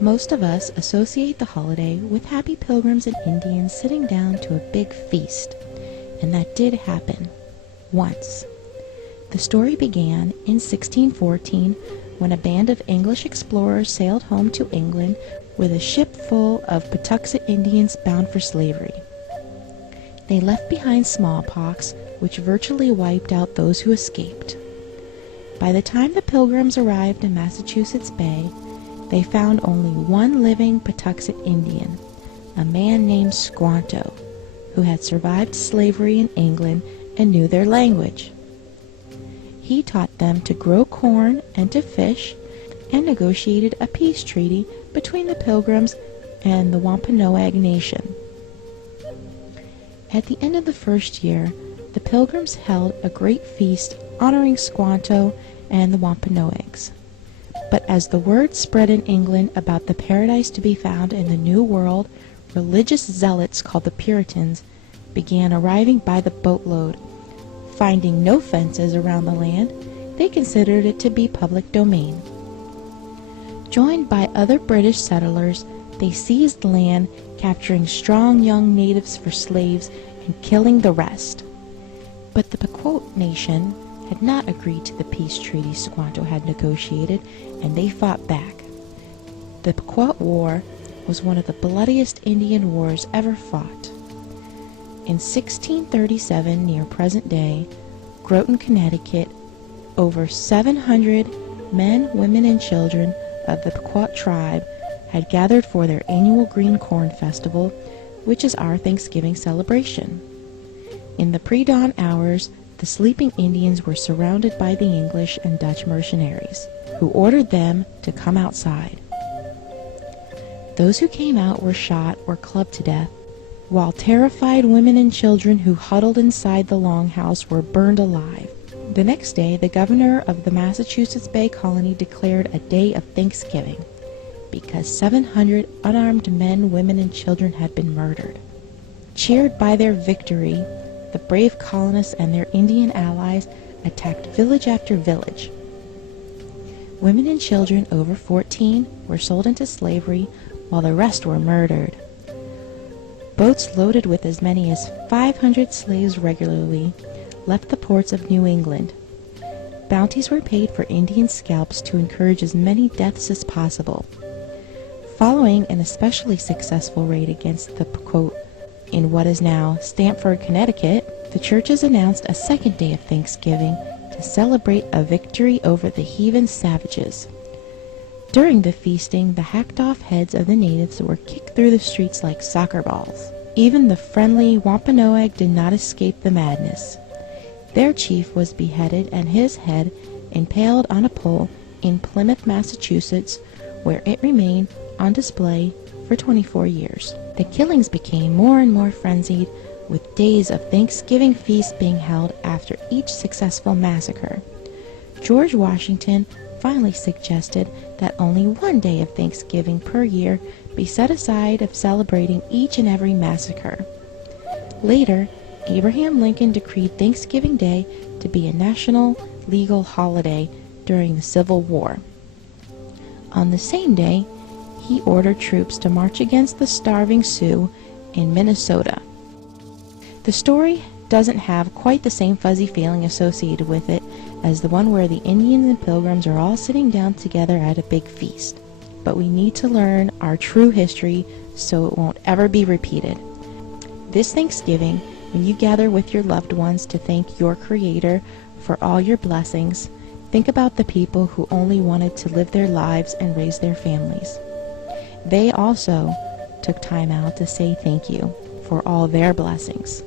Most of us associate the holiday with happy pilgrims and Indians sitting down to a big feast, and that did happen once. The story began in 1614 when a band of English explorers sailed home to England with a ship full of Patuxet Indians bound for slavery. They left behind smallpox, which virtually wiped out those who escaped. By the time the Pilgrims arrived in Massachusetts Bay, they found only one living Patuxet Indian, a man named Squanto, who had survived slavery in England and knew their language. He taught them to grow corn and to fish, and negotiated a peace treaty between the Pilgrims and the Wampanoag Nation. At the end of the first year, the Pilgrims held a great feast honoring Squanto and the Wampanoags. But as the word spread in England about the paradise to be found in the New World, religious zealots called the Puritans began arriving by the boatload. Finding no fences around the land, they considered it to be public domain. Joined by other British settlers, they seized land, capturing strong young natives for slaves and killing the rest. But the Pequot Nation had not agreed to the peace treaty Squanto had negotiated, and they fought back. The Pequot War was one of the bloodiest Indian wars ever fought. In 1637, near present day, Groton, Connecticut, over 700 men, women, and children of the Pequot tribe had gathered for their annual Green Corn Festival, which is our Thanksgiving celebration. In the pre-dawn hours, the sleeping Indians were surrounded by the English and Dutch mercenaries, who ordered them to come outside. Those who came out were shot or clubbed to death, while terrified women and children who huddled inside the longhouse were burned alive. The next day, the governor of the Massachusetts Bay Colony declared a day of Thanksgiving, because 700 unarmed men, women, and children had been murdered. Cheered by their victory, the brave colonists and their Indian allies attacked village after village. Women and children over 14 were sold into slavery, while the rest were murdered. Boats loaded with as many as 500 slaves regularly left the ports of New England. Bounties were paid for Indian scalps to encourage as many deaths as possible. Following an especially successful raid against the Pequot in what is now Stamford, Connecticut, the churches announced a second day of Thanksgiving to celebrate a victory over the heathen savages. During the feasting, the hacked-off heads of the natives were kicked through the streets like soccer balls. Even the friendly Wampanoag did not escape the madness. Their chief was beheaded and his head impaled on a pole in Plymouth, Massachusetts, where it remained on display for 24 years. The killings became more and more frenzied, with days of Thanksgiving feasts being held after each successful massacre. George Washington finally suggested that only one day of Thanksgiving per year be set aside of celebrating each and every massacre. Later, Abraham Lincoln decreed Thanksgiving Day to be a national legal holiday during the Civil War. On the same day, he ordered troops to march against the starving Sioux in Minnesota. The story doesn't have quite the same fuzzy feeling associated with it as the one where the Indians and Pilgrims are all sitting down together at a big feast. But we need to learn our true history so it won't ever be repeated. This Thanksgiving, when you gather with your loved ones to thank your Creator for all your blessings, think about the people who only wanted to live their lives and raise their families. They also took time out to say thank you for all their blessings.